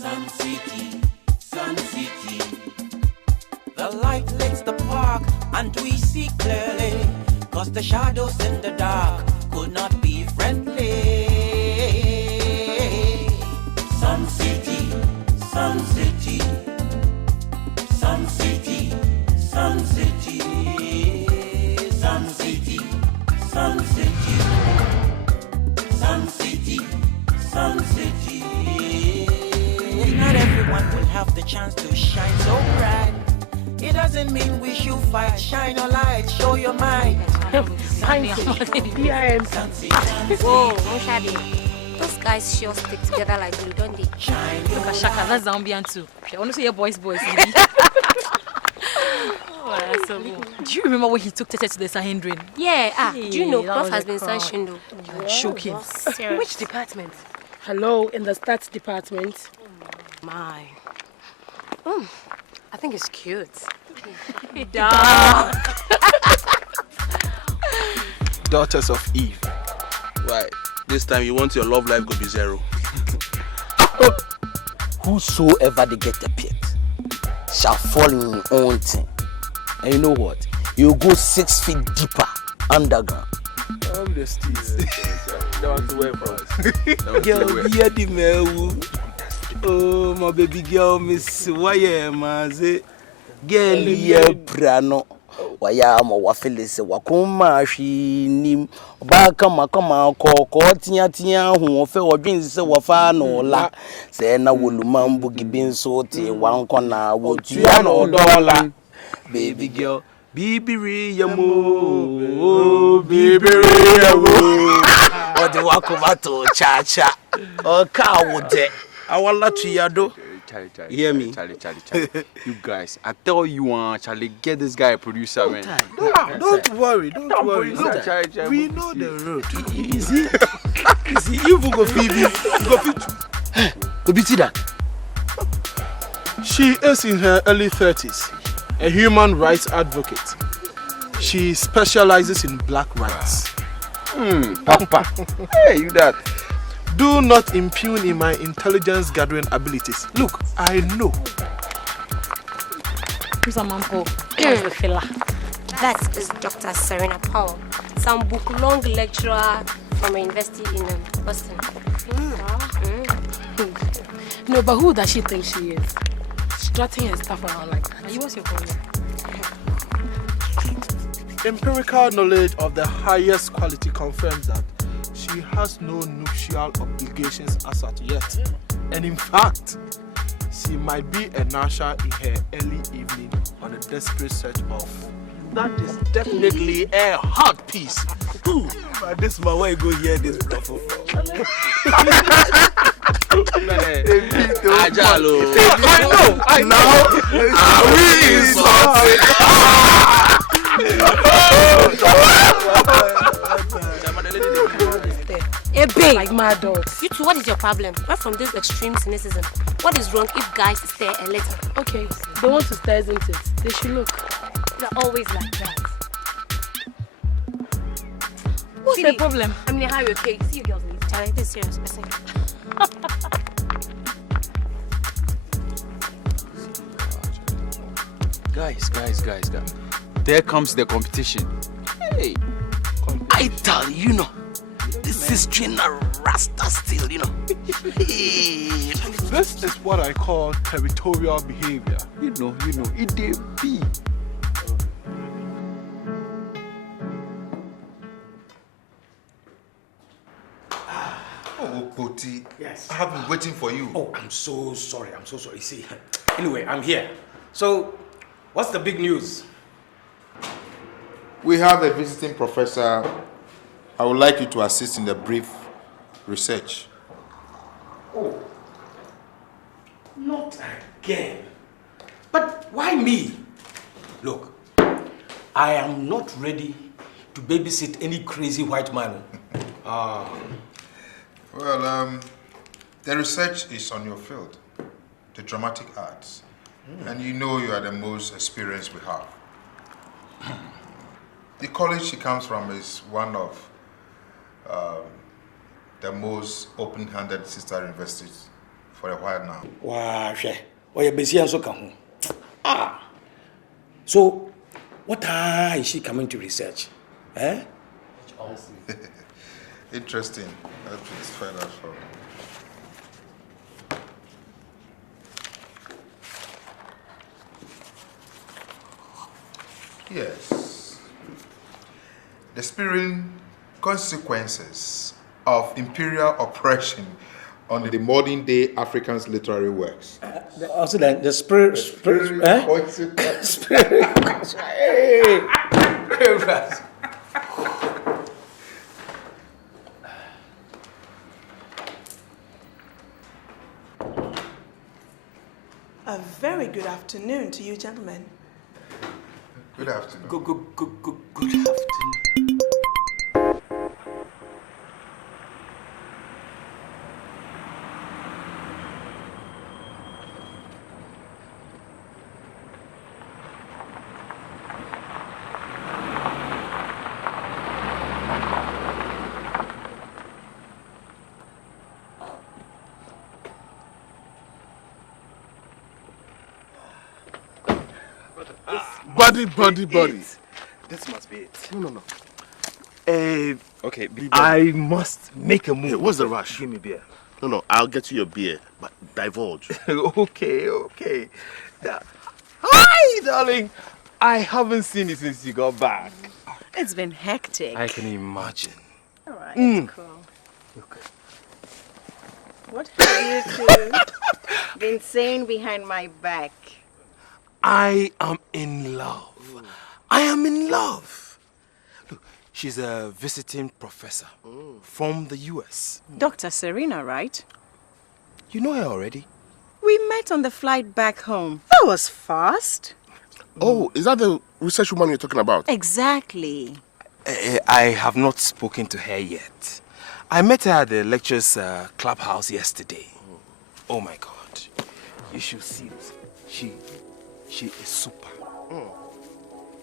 Sun City, Sun City. The light lights the park and we see clearly, 'cause the shadows in the dark could not be friendly. Sun City, Sun City, Sun City, Sun City, Sun City, Sun City, Sun City, Sun City. Not everyone will have the chance to shine so bright. It doesn't mean we should fight. Shine your light, show your might. Whoa, no shabby. Those guys sure stick together like glue, don't they? Look at Shaka, that's Zambian too. I want to see your boys. Do you remember when he took Tete to the Sahindrin? Yeah, do you know Prof has been sanctioned though? You're joking. Which department? Hello, in the stats department. My. I think it's cute. Daughters of Eve. Right. This time you want your love life to be zero. Whosoever they get a pit shall fall in your own thing. And you know what? You go 6 feet deeper underground. I'm the steez. That was the way for us. Girl, be the man. Oh, my baby girl, Miss Wayamaze. Girl, yeah, prano. Wayama, wafelis, wakuma, she nim. Bakama, tia, who fell dreams, wafano, la. Sena wulumambu gibin sote, one corner, would $2 baby girl. Bibiri yamu, bibiri yamu. Or the wakumato, cha. Or cow would it. I want to yado. Charlie. Hear me? Charlie. You guys, I tell you, Charlie, get this guy a producer, man. Don't worry. Charlie. We know the road. Easy. You go Phoebe. Go be that. She is in her early 30s, a human rights advocate. She specializes in black rights. Papa. Hey, you that. Do not impugn in my intelligence gathering abilities. Look, I know. Who's a manpo? Who's the fella? That is Dr. Serena Powell, some book-long lecturer from a university in Boston. No, but who does she think she is? Strutting her stuff around like that. What's your problem? Empirical knowledge of the highest quality confirms that she has no nuptial obligations as at yet. And in fact, she might be a nasher in her early evening on a desperate search of. That is definitely a hot piece. But this man, why you go hear this bluff? I know. Are we Ebe! Like mad dogs. You two, what is your problem? Right from this extreme cynicism. What is wrong if guys stare a little? Okay, they want to stare, isn't it? They should look. They're always like that. What's the problem? I mean, how you okay? See you girls need. Charlie, this is serious. Listen. Guys. There comes the competition. Hey. I tell you, this is Trina Rasta still, This is what I call territorial behavior. You know, it dey be. Oh, Poti. Yes. I have been waiting for you. Oh, I'm so sorry. See, anyway, I'm here. So, what's the big news? We have a visiting professor. I would like you to assist in the brief research. Oh, not again. But why me? Look, I am not ready to babysit any crazy white man. Well, the research is on your field, the dramatic arts. And you know you are the most experienced we have. The college she comes from is one of the most open-handed sister universities for a while now. Wow, she. Or you busy and so come. Ah. So, what is she coming to research? Eh? Interesting. Let's find out for. Yes. The spearing consequences of imperial oppression on the modern day Africans' literary works. Also, then the spirit, eh? Hey. A very good afternoon to you, gentlemen. Good afternoon. Good afternoon. Buddy. This must be it. No. Okay, I must make a move. Hey, what's the rush? Give me beer. No, I'll get you your beer, but divulge. Okay. Hi, darling. I haven't seen you since you got back. It's been hectic. I can imagine. All right, cool. Okay. What have you two been saying behind my back? I am in love. I am in love. Look, she's a visiting professor from the US. Dr. Serena, right? You know her already? We met on the flight back home. That was fast. Oh, is that the research woman you're talking about? Exactly. I have not spoken to her yet. I met her at the lectures clubhouse yesterday. Oh my God. You should see this. She is super.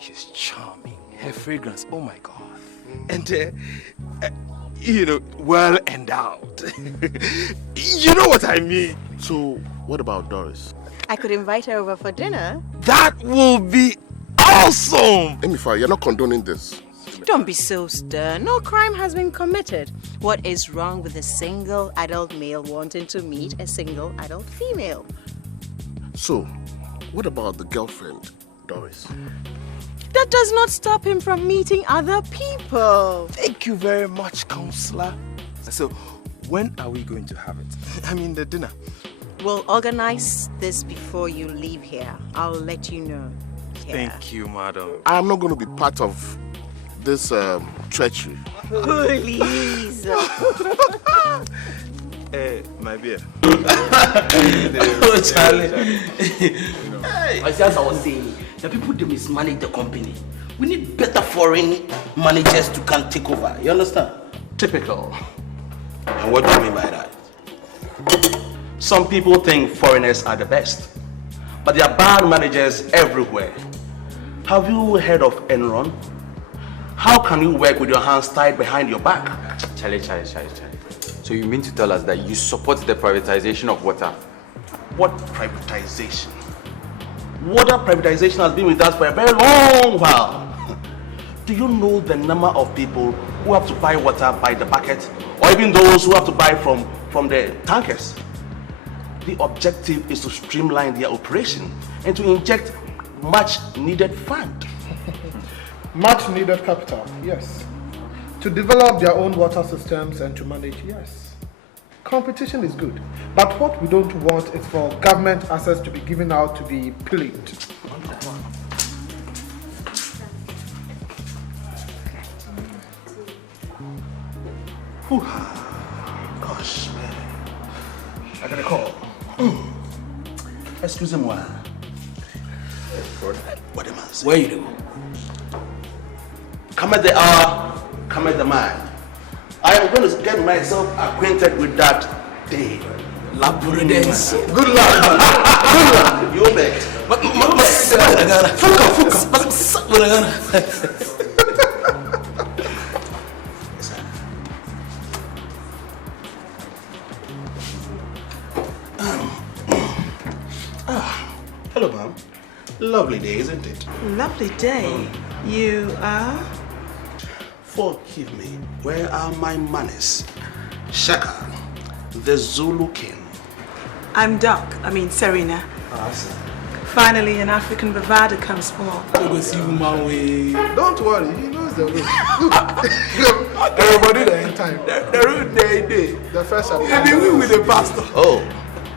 She's charming. Her fragrance, oh my God. And, well endowed. You know what I mean? So, what about Doris? I could invite her over for dinner. That will be awesome! Emifa, you're not condoning this. Don't be so stern. No crime has been committed. What is wrong with a single adult male wanting to meet a single adult female? So, what about the girlfriend, Doris? That does not stop him from meeting other people. Thank you very much, counselor. So, when are we going to have it? I mean, the dinner. We'll organize this before you leave here. I'll let you know. Yeah. Thank you, madam. I'm not going to be part of this treachery. Please. My beer. Oh, Charlie. As I was saying, the people they mismanage the company. We need better foreign managers to come take over. You understand? Typical. And what do you mean by that? Some people think foreigners are the best, but there are bad managers everywhere. Have you heard of Enron? How can you work with your hands tied behind your back? Charlie. So you mean to tell us that you support the privatization of water? What privatization? Water privatization has been with us for a very long while. Do you know the number of people who have to buy water by the bucket, or even those who have to buy from the tankers? The objective is to streamline their operation and to inject much needed fund. Much needed capital, yes. To develop their own water systems and to manage, yes. Competition is good. But what we don't want is for government assets to be given out to be pillaged. Gosh, man. I got a call. Excusez-moi. What am I saying? Where you do? Come at the hour, come at the man. I am going to get myself acquainted with that day. La Prudence. Good luck. Good luck. You bet. Hello, ma'am. Lovely day, isn't it? Lovely day. You are? Forgive me. Where are my manners? Shaka, the Zulu king. I'm Serena. Awesome. Finally, an African bravado comes forth. Don't worry, he knows the way. Everybody there in time. The root day. The first time. We with the pastor. Oh,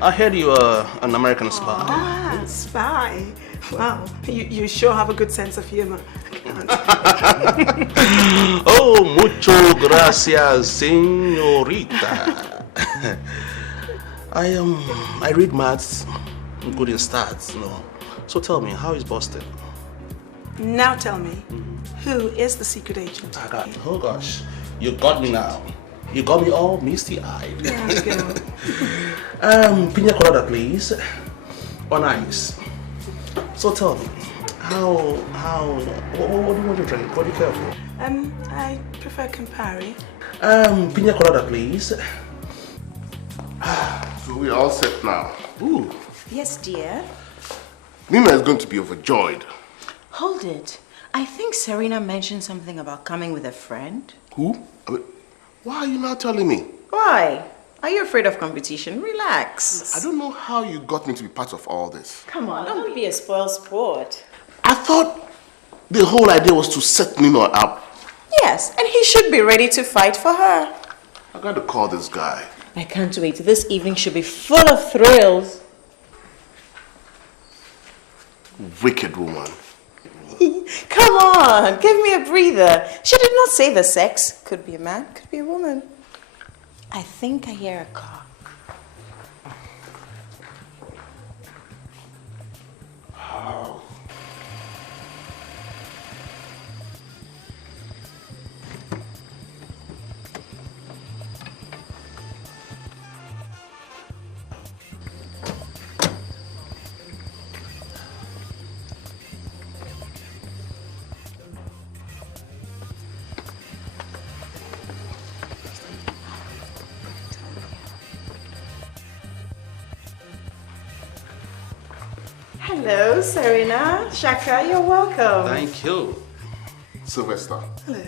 I heard you are an American spy. Ah, spy. Wow, you sure have a good sense of humor. Oh, mucho gracias, señorita. I read maths, I'm good in stats, So tell me, how is Boston? Now tell me, who is the secret agent? Oh gosh, you got me now. You got me all misty-eyed. There we go. Pina colada, please. On ice. So tell me, what do you want to drink? What do you care for? I prefer Campari. Pina colada, please. So we're all set now. Ooh. Yes, dear. Nina is going to be overjoyed. Hold it. I think Serena mentioned something about coming with a friend. Who? Why are you not telling me? Why? Are you afraid of competition? Relax. I don't know how you got me to be part of all this. Come on, don't be a spoiled sport. I thought the whole idea was to set Nina up. Yes, and he should be ready to fight for her. I got to call this guy. I can't wait. This evening should be full of thrills. Wicked woman. Come on, give me a breather. She did not say the sex. Could be a man, could be a woman. I think I hear a car. Wow. Hello, Serena. Shaka, you're welcome. Thank you. Sylvester. Hello.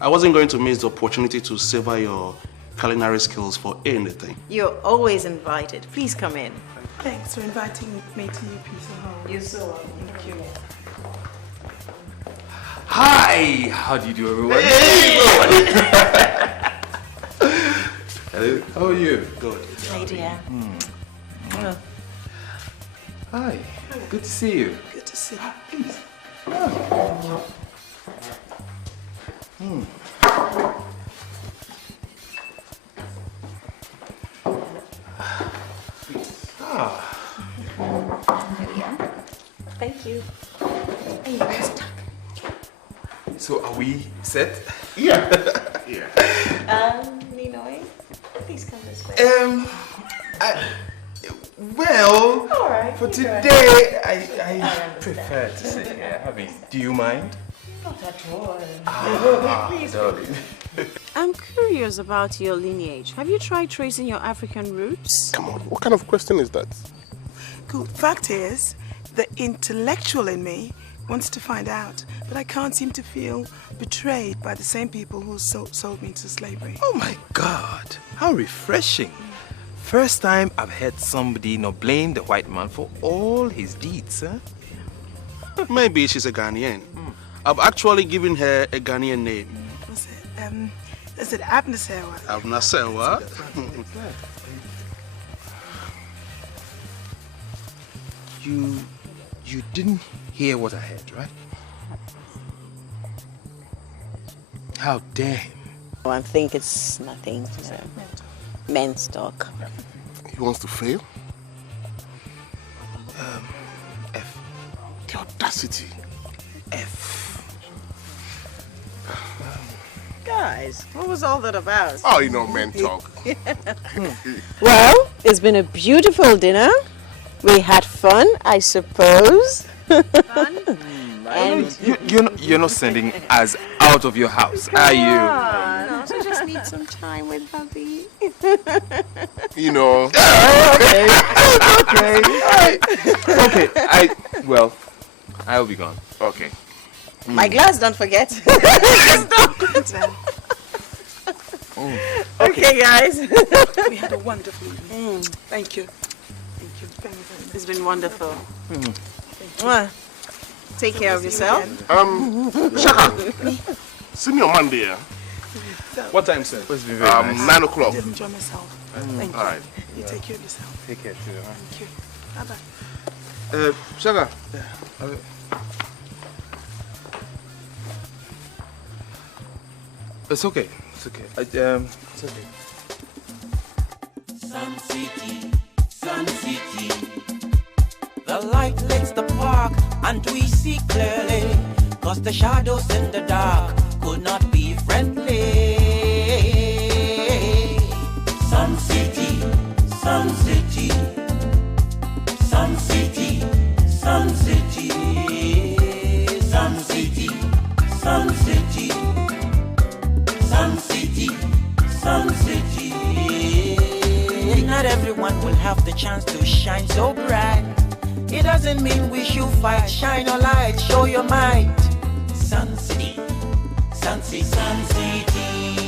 I wasn't going to miss the opportunity to savor your culinary skills for anything. You're always invited. Please come in. Thanks for inviting me to your piece of home. You're so welcome. Thank you. Hi! How do you do, everyone? Hey! Hello, how are you? Good. Hi, dear. Oh. Hi, good to see you. Good to see you. Please. Thank you. Hey, you're stuck. So are we set? Yeah. Yeah. Ninoy, please come this way. Well, All right, for you today, I prefer to sit here. I mean, do you mind? Not at all. Please, darling. I'm curious about your lineage. Have you tried tracing your African roots? Come on, what kind of question is that? Good. Fact is, the intellectual in me wants to find out, but I can't seem to feel betrayed by the same people who sold me into slavery. Oh my God, how refreshing. First time I've heard somebody not blame the white man for all his deeds, huh? Maybe she's a Ghanaian. I've actually given her a Ghanaian name. What's it? Is it Abnasewa? Abnasewa? You didn't hear what I heard, right? How dare him? Oh, I think it's nothing. Men's talk. He wants to fail? F. The audacity. F. Guys, what was all that about? Oh, you know, men talk. Well, it's been a beautiful dinner. We had fun, I suppose. And you're not sending us out of your house, are you? No, so just just need some time with hubby. You know. Okay. Okay. I'll be gone. Okay. My glass, don't forget. Okay, guys. We had a wonderful evening. Thank you. Thank you very, very much. It's been wonderful. Take care of yourself. Shaka, see me on Monday. Yeah? What time, sir? It's been very nice. 9 o'clock. I did enjoy myself. Thank you. All right. You take care of yourself. Take care too. Thank you. Bye-bye. Shaka. It's okay. It's okay. It's okay. Sun City, the light lights the park, and we see clearly, 'cause the shadows in the dark could not be friendly. Sun City, Sun City, Sun City, Sun City, Sun City, Sun City, Sun City, Sun City. Not everyone will have the chance to shine so bright. It doesn't mean we should fight. Shine your light, show your might. Sun City, Sun City, Sun City.